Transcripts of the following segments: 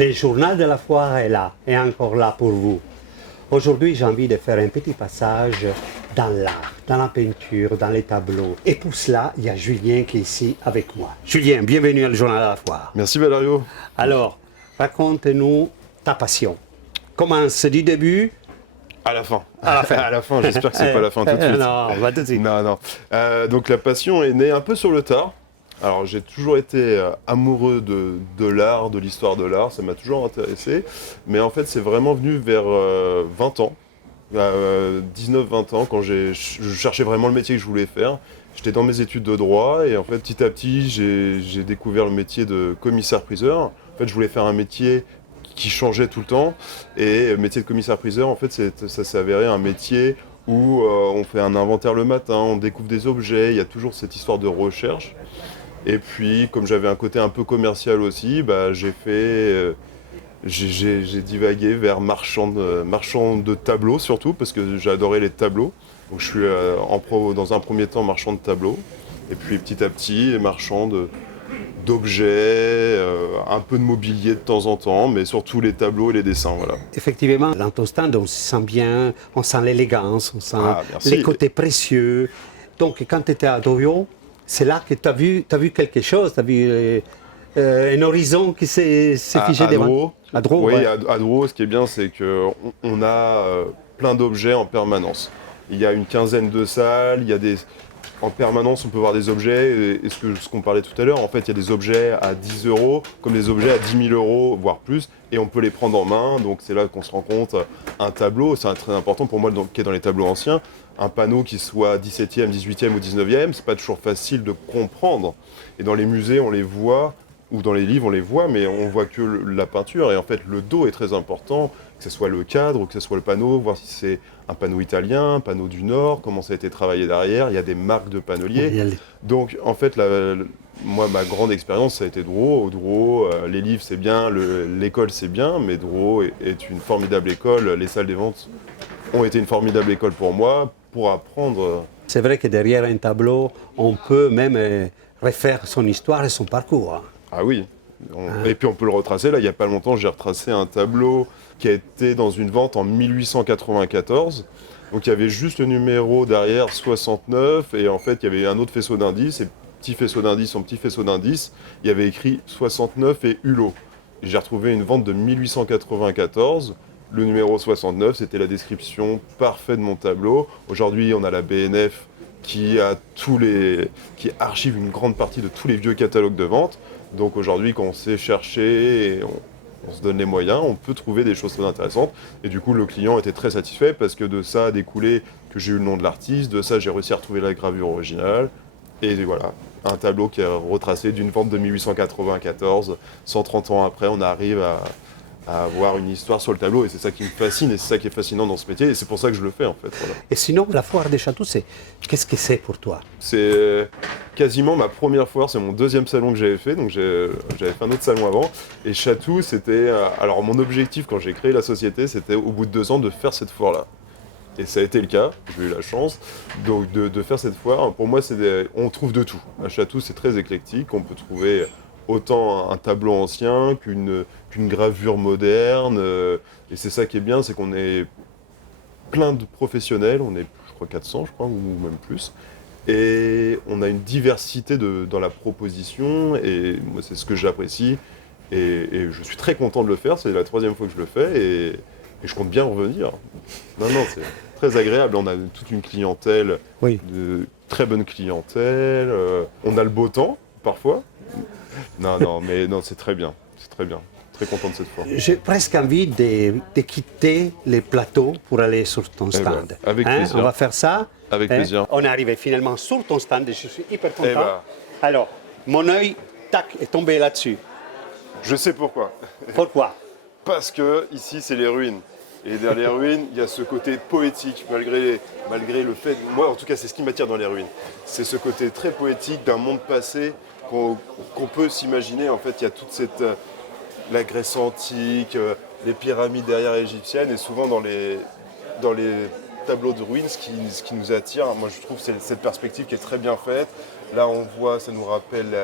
Le journal de la foire est là, est encore là pour vous. Aujourd'hui, j'ai envie de faire un petit passage dans l'art, dans la peinture, dans les tableaux. Et pour cela, il y a Julien qui est ici avec moi. Julien, bienvenue au journal de la foire. Merci Valerio. Alors, raconte-nous ta passion. Commence du début. À la fin. À la fin. À la fin, j'espère que c'est pas la fin tout de suite. Non, on va tout de suite. Non. Donc la passion est née un peu sur le tard. Alors j'ai toujours été amoureux de l'art, de l'histoire de l'art, ça m'a toujours intéressé. Mais en fait c'est vraiment venu vers 20 ans, 19-20 ans, quand je cherchais vraiment le métier que je voulais faire. J'étais dans mes études de droit et en fait petit à petit j'ai découvert le métier de commissaire-priseur. En fait je voulais faire un métier qui changeait tout le temps et le métier de commissaire-priseur en fait ça s'est avéré un métier où on fait un inventaire le matin, on découvre des objets, il y a toujours cette histoire de recherche. Et puis, comme j'avais un côté un peu commercial aussi, j'ai divagué vers marchand de tableaux surtout, parce que j'adorais les tableaux. Donc je suis dans un premier temps marchand de tableaux, et puis petit à petit marchand d'objets, un peu de mobilier de temps en temps, mais surtout les tableaux et les dessins, voilà. Effectivement, dans ton stand, on se sent bien, on sent l'élégance, on sent merci. les côtés précieux. Donc, quand tu étais à Dorion, c'est là que tu as vu quelque chose, tu as vu un horizon qui s'est figé devant. À Drouot. Oui, ouais. À Drouot, ce qui est bien, c'est qu'on a plein d'objets en permanence. Il y a une quinzaine de salles, en permanence, on peut voir des objets, et ce qu'on parlait tout à l'heure, en fait, il y a des objets à 10 euros, comme des objets à 10 000 euros, voire plus, et on peut les prendre en main, donc c'est là qu'on se rend compte, un tableau, c'est très important pour moi, qui est dans les tableaux anciens, un panneau qui soit 17e, 18e ou 19e, c'est pas toujours facile de comprendre, et dans les musées, on les voit, ou dans les livres, on les voit, mais on voit que la peinture, et en fait, le dos est très important, que ce soit le cadre, ou que ce soit le panneau, voir si c'est un panneau italien, un panneau du Nord, comment ça a été travaillé derrière, il y a des marques de panneauliers. Donc, en fait, moi, ma grande expérience, ça a été Drouot. Drouot, les livres, c'est bien, l'école, c'est bien, mais Drouot est une formidable école. Les salles des ventes ont été une formidable école pour moi, pour apprendre. C'est vrai que derrière un tableau, on peut même refaire son histoire et son parcours. Ah oui. Et puis on peut le retracer. Là, il n'y a pas longtemps, j'ai retracé un tableau qui a été dans une vente en 1894. Donc il y avait juste le numéro derrière 69 et en fait il y avait un autre faisceau d'indices et petit faisceau d'indices en petit faisceau d'indices, il y avait écrit 69 et Hulot. Et j'ai retrouvé une vente de 1894. Le numéro 69, c'était la description parfaite de mon tableau. Aujourd'hui, on a la BNF qui archive une grande partie de tous les vieux catalogues de vente. Donc aujourd'hui, quand on sait chercher et on se donne les moyens, on peut trouver des choses très intéressantes. Et du coup, le client était très satisfait parce que de ça a découlé que j'ai eu le nom de l'artiste, de ça j'ai réussi à retrouver la gravure originale. Et voilà, un tableau qui est retracé d'une vente de 1894. 130 ans après, on arrive à avoir une histoire sur le tableau et c'est ça qui me fascine et c'est ça qui est fascinant dans ce métier et c'est pour ça que je le fais en fait. Voilà. Et sinon, la foire des Châteaux, qu'est-ce que c'est pour toi? C'est quasiment ma première foire, c'est mon deuxième salon que j'avais fait, donc j'avais fait un autre salon avant et Chatou c'était, alors mon objectif quand j'ai créé la société c'était au bout de 2 ans de faire cette foire-là. Et ça a été le cas, j'ai eu la chance donc de faire cette foire. Pour moi on trouve de tout, à Chatou c'est très éclectique, on peut trouver autant un tableau ancien qu'une gravure moderne. Et c'est ça qui est bien, c'est qu'on est plein de professionnels, on est, je crois, 400, je crois, ou même plus. Et on a une diversité dans la proposition, et moi, c'est ce que j'apprécie. Et je suis très content de le faire, c'est la 3e fois que je le fais, et je compte bien revenir. Non, c'est très agréable, on a toute une clientèle, de très bonne clientèle, on a le beau temps, parfois. Mais c'est très bien, très content de cette fois. J'ai presque envie de quitter les plateaux pour aller sur ton stand. Avec plaisir. On va faire ça. Avec plaisir. On est arrivé finalement sur ton stand et je suis hyper content. Alors, mon œil, tac, est tombé là-dessus. Je sais pourquoi. Pourquoi? Parce que ici, c'est les ruines. Et dans les ruines, il y a ce côté poétique, malgré le fait... Moi, en tout cas, c'est ce qui m'attire dans les ruines. C'est ce côté très poétique d'un monde passé qu'on peut s'imaginer. En fait, il y a toute la Grèce antique, les pyramides derrière égyptiennes, et souvent dans les tableaux de ruines, ce qui nous attire, moi je trouve, c'est cette perspective qui est très bien faite. Là, on voit, ça nous rappelle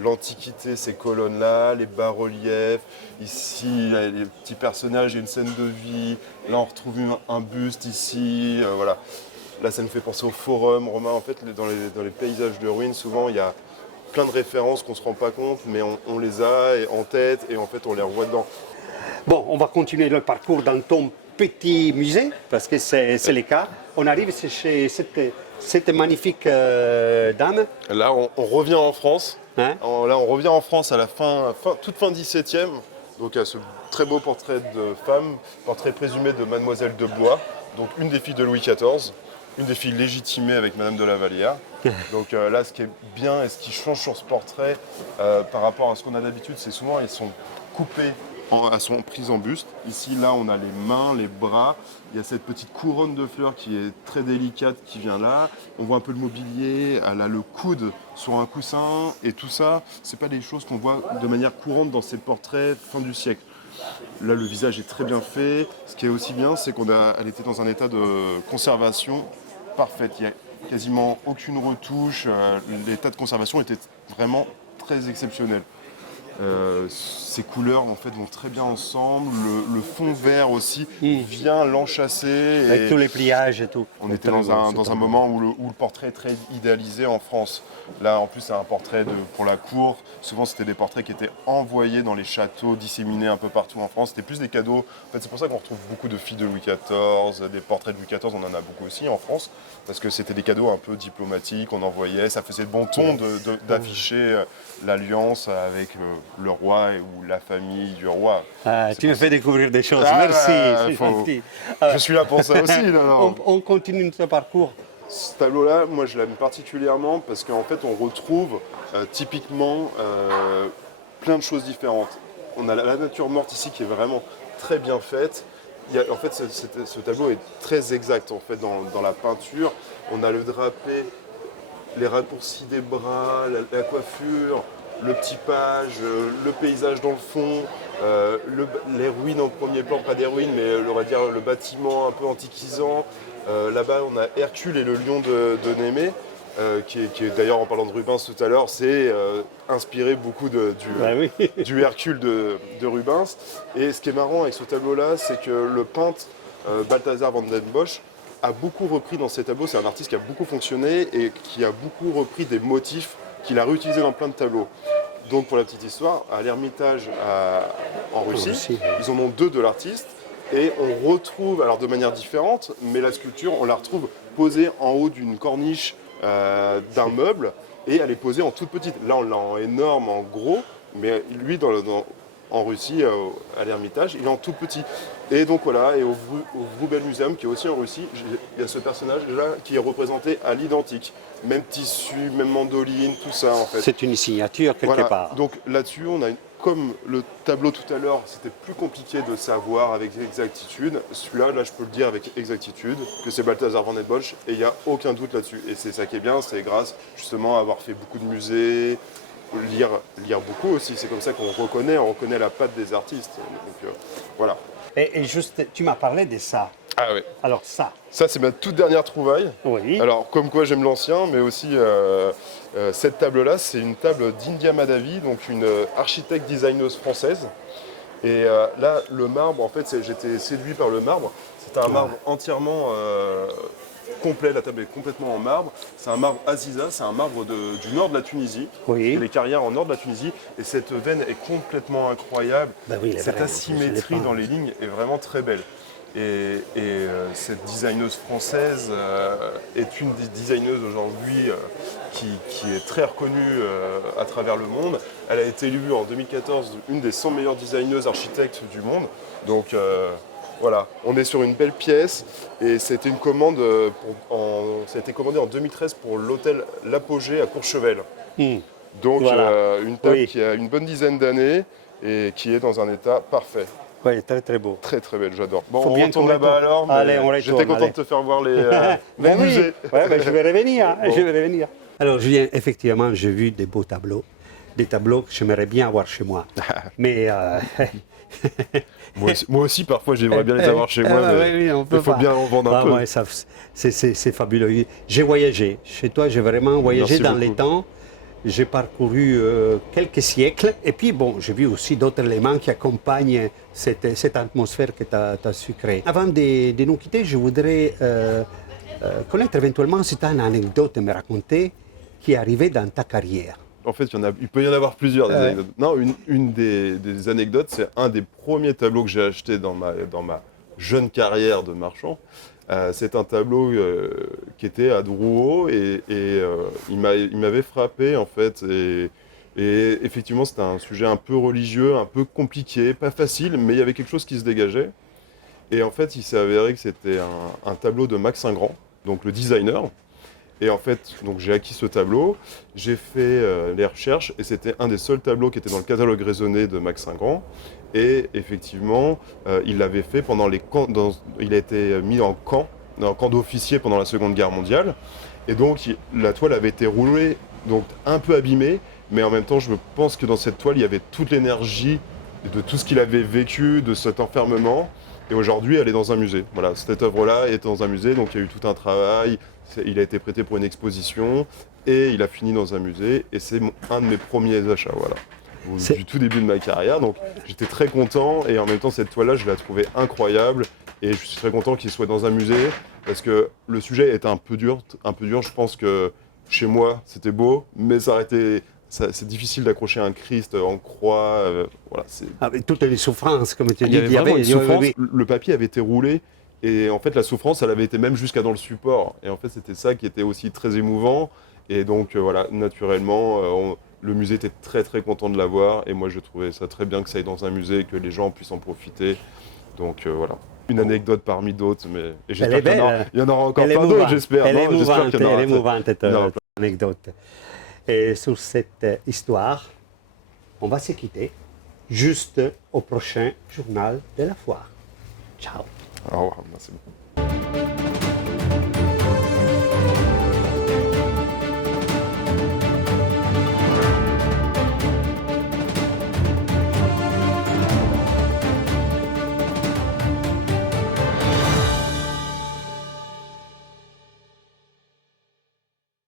l'Antiquité, ces colonnes-là, les bas-reliefs. Ici, les petits personnages, il y a une scène de vie. Là, on retrouve un buste ici. Voilà. Là, ça nous fait penser au forum romain. En fait, dans les paysages de ruines, souvent, il y a plein de références qu'on ne se rend pas compte, mais on les a en tête et en fait, on les revoit dedans. Bon, on va continuer le parcours dans ton petit musée, parce que c'est le cas. On arrive chez cette magnifique dame. Là, on revient en France. Hein? Là, on revient en France à la toute fin 17e. Donc, à ce très beau portrait de femme, portrait présumé de Mademoiselle de Blois, donc une des filles de Louis XIV, une des filles légitimées avec Madame de la Vallière. Donc là, ce qui est bien et ce qui change sur ce portrait par rapport à ce qu'on a d'habitude, c'est souvent ils sont coupés. Elles sont prises en buste. Ici, là, on a les mains, les bras. Il y a cette petite couronne de fleurs qui est très délicate qui vient là. On voit un peu le mobilier. Elle a le coude sur un coussin. Et tout ça, c'est pas des choses qu'on voit de manière courante dans ces portraits fin du siècle. Là, le visage est très bien fait. Ce qui est aussi bien, c'est qu'elle était dans un état de conservation parfaite. Il n'y a quasiment aucune retouche. L'état de conservation était vraiment très exceptionnel. Ces couleurs en fait vont très bien ensemble, le fond vert aussi vient l'enchasser. Avec tous les pliages et tout. On était dans un moment où le portrait est très idéalisé en France. Là en plus c'est un portrait pour la cour. Souvent c'était des portraits qui étaient envoyés dans les châteaux, disséminés un peu partout en France. C'était plus des cadeaux. En fait c'est pour ça qu'on retrouve beaucoup de filles de Louis XIV, des portraits de Louis XIV, on en a beaucoup aussi en France. Parce que c'était des cadeaux un peu diplomatiques, on envoyait, ça faisait bon ton d'afficher l'alliance avec le roi ou la famille du roi. Ah, tu me fais découvrir des choses, merci, c'est gentil. Je suis là pour ça aussi. On continue notre parcours. Ce tableau-là, moi je l'aime particulièrement parce qu'en fait on retrouve typiquement plein de choses différentes. On a la nature morte ici qui est vraiment très bien faite. En fait, ce tableau est très exact en fait, dans la peinture. On a le drapé, les raccourcis des bras, la coiffure, le petit page, le paysage dans le fond, les ruines en premier plan, pas des ruines, mais on va dire le bâtiment un peu antiquisant. Là-bas, on a Hercule et le lion de Némée. Qui est d'ailleurs, en parlant de Rubens tout à l'heure, c'est inspiré beaucoup du Hercule de Rubens. Et ce qui est marrant avec ce tableau-là, c'est que le peintre Balthasar van den Bosch a beaucoup repris dans ses tableaux. C'est un artiste qui a beaucoup fonctionné et qui a beaucoup repris des motifs qu'il a réutilisés dans plein de tableaux. Donc pour la petite histoire, à l'Ermitage en Russie, ils en ont deux de l'artiste. Et on retrouve, alors de manière différente, mais la sculpture, on la retrouve posée en haut d'une corniche d'un meuble et elle est posée en toute petite. Là on l'a en énorme, en gros, mais lui en Russie, à l'Ermitage, il est en tout petit. Et donc voilà, et au Vroubel Museum, qui est aussi en Russie, il y a ce personnage-là qui est représenté à l'identique. Même tissu, même mandoline, tout ça en fait. C'est une signature quelque part. Donc là-dessus, on a comme le tableau tout à l'heure, c'était plus compliqué de savoir avec exactitude. Celui-là, là, je peux le dire avec exactitude que c'est Balthasar van den Bosch et il n'y a aucun doute là-dessus. Et c'est ça qui est bien, c'est grâce justement à avoir fait beaucoup de musées, lire beaucoup aussi. C'est comme ça qu'on reconnaît la patte des artistes. Donc voilà. Et juste, tu m'as parlé de ça. Ah oui. Alors ça. Ça, c'est ma toute dernière trouvaille. Oui. Alors, comme quoi j'aime l'ancien, mais aussi cette table-là, c'est une table d'India Madhavi, donc une architecte designeuse française. Et là, le marbre, en fait, j'étais séduit par le marbre. C'est un marbre entièrement complet, la table est complètement en marbre. C'est un marbre Aziza, c'est un marbre du nord de la Tunisie. Oui. Les carrières en nord de la Tunisie. Et cette veine est complètement incroyable. Ben oui, cette asymétrie dans les lignes est vraiment très belle. Et cette designeuse française est une des designeuses aujourd'hui qui est très reconnue à travers le monde. Elle a été élue en 2014 une des 100 meilleures designeuses architectes du monde. Donc voilà, on est sur une belle pièce et c'était une commande, ça a été commandé en 2013 pour l'hôtel L'Apogée à Courchevel. Donc voilà. Une table qui a une bonne dizaine d'années et qui est dans un état parfait. Oui, très très beau. Très très belle, j'adore. Bon, on retourne là-bas alors. Allez, on retourne. J'étais content de te faire voir les musées. Ouais, je vais revenir. Bon. Je vais revenir. Alors Julien, effectivement, j'ai vu des beaux tableaux. des tableaux que j'aimerais bien avoir chez moi. Mais Moi aussi, parfois, j'aimerais bien les avoir chez moi, mais il faut bien en vendre un peu. Ouais, c'est fabuleux. J'ai voyagé. Chez toi, j'ai vraiment voyagé Merci dans beaucoup. les temps. J'ai parcouru quelques siècles. Et puis, bon, j'ai vu aussi d'autres éléments qui accompagnent cette atmosphère que tu as su créer. Avant de nous quitter, je voudrais connaître éventuellement si tu as une anecdote à me raconter qui est arrivée dans ta carrière. En fait, il peut y en avoir plusieurs des Ouais. anecdotes. Non, une des anecdotes, c'est un des premiers tableaux que j'ai acheté dans ma jeune carrière de marchand. C'est un tableau qui était à Drouot et il m'avait frappé en fait. Et effectivement, c'était un sujet un peu religieux, un peu compliqué, pas facile, mais il y avait quelque chose qui se dégageait. Et en fait, il s'est avéré que c'était un tableau de Max Ingrand, donc le designer. Et en fait, donc j'ai acquis ce tableau, j'ai fait les recherches et c'était un des seuls tableaux qui était dans le catalogue raisonné de Max Ingrand. Et effectivement, il l'avait fait pendant les camps, il a été mis en camp d'officiers pendant la Seconde Guerre mondiale. Et donc la toile avait été roulée, donc un peu abîmée, mais en même temps, je pense que dans cette toile, il y avait toute l'énergie de tout ce qu'il avait vécu, de cet enfermement. Et aujourd'hui, elle est dans un musée. Voilà, cette œuvre-là est dans un musée, donc il y a eu tout un travail. Il a été prêté pour une exposition et il a fini dans un musée. Et c'est un de mes premiers achats, voilà, du tout début de ma carrière. Donc j'étais très content et en même temps, cette toile-là, je la trouvais incroyable. Et je suis très content qu'il soit dans un musée parce que le sujet est un peu dur. Je pense que chez moi, c'était beau, mais c'est difficile d'accrocher un Christ en croix. Voilà, Avec toutes les souffrances, comme tu il dis. y avait vraiment une souffrance. Oui, oui. Le papier avait été roulé et en fait la souffrance, elle avait été même jusqu'à dans le support. Et en fait, c'était ça qui était aussi très émouvant. Et donc voilà, naturellement, le musée était très très content de l'avoir. Et moi, je trouvais ça très bien que ça aille dans un musée et que les gens puissent en profiter. Donc voilà. Une anecdote parmi d'autres, mais et j'espère qu'il y en aura encore plein d'autres, j'espère. Elle est Non, j'espère émouvante, qu'il y en aura. elle est émouvante, Il y en aura cette anecdote. Et sur cette histoire, on va se quitter juste au prochain journal de la foire. Ciao. plein. Au revoir, merci beaucoup.